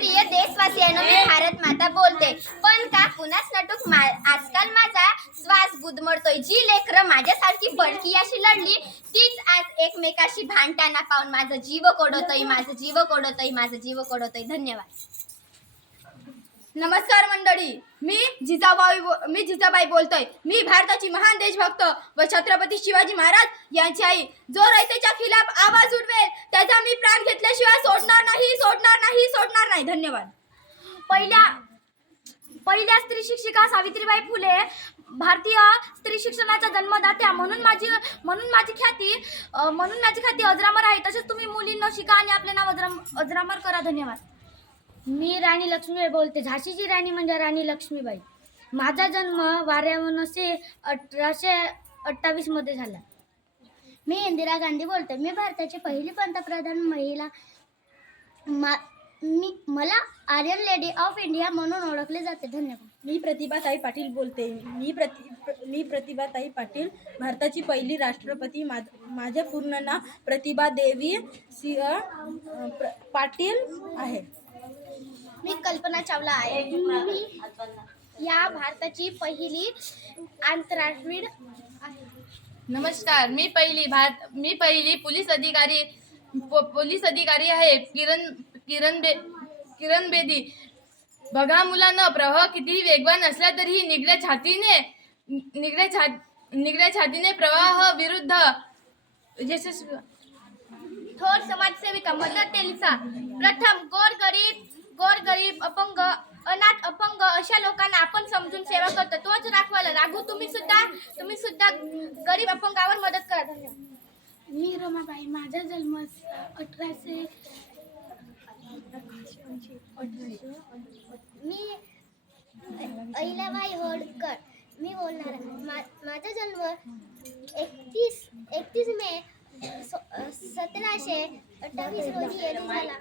प्रिय देशवासियांनो, मी भारत माता बोलते. पण का कुणाच नटूक आजकाल माझा श्वास गुदमरतोय. जी लेकरं माझ्यासारखी बडकी अशी लढली तीच आज एकमेकाशी भांडताना पाहून माझा जीव कोडतोय, माझा जीव कोडतोय, माझा जीव कोडतोय. धन्यवाद. नमस्कार मंडळी, मी जिजाबाई बोलतोय. मी भारताची महान देशभक्त व छत्रपती शिवाजी महाराज यांची आई. जो रयतेच्या खिलाफ आवाज उठवेल त्याचा मी प्राण घेतल्याशिवाय सोडणार नाही, सोडणार नाही, सोडणार नाही. धन्यवाद. पहिल्या स्त्री शिक्षिका सावित्रीबाई फुले भारतीय स्त्री शिक्षणाच्या जन्मदात्या म्हणून माझी ख्याती अजरामर आहे. तसेच तुम्ही मुलींना शिका आणि आपले नाव अजरामर करा. धन्यवाद. मी राणी लक्ष्मीबाई बोलते. झाशीची राणी म्हणजे राणी लक्ष्मीबाई. माझा जन्म 12/9/1828 मध्ये झाला. मी इंदिरा गांधी बोलते. मी भारताची पहिली पंतप्रधान महिला. मला आर्यन लेडी ऑफ इंडिया म्हणून ओळखले जाते. धन्यवाद. मी प्रतिभाताई पाटील बोलते. मी प्रतिभाताई पाटील, भारताची पहिली राष्ट्रपती. माझे पूर्ण नाव प्रतिभा देवी सिंह पाटील आहे. मी कल्पना चावला आहे. मी या भारताची पहिली आंतरराष्ट्रीय आहे. नमस्कार, मी पहिली पोलीस अधिकारी आहे. किरण बेदी. बघा मुलांना, प्रवाह कितीही वेगवान असला तरीही निगड्या छातीने प्रवाह विरुद्ध यशस्वी. थोर समाजसेविका मदर टेरेसा. प्रथम गोरगरीब अपंग, अनाथ अपंग अशा लोकांना आपण समजून सेवा करतो. तोच राखवाला. राघू, तुम्ही सुद्धा गरीब अपंगावर मदत करा. धन्यवाद. मी रमाबाई. माझा जन्म 1800. मी अहिल्याबाई होळकर. मी बोलणार. माझा जन्म 31 मे 1728 रोजी येथे झाला.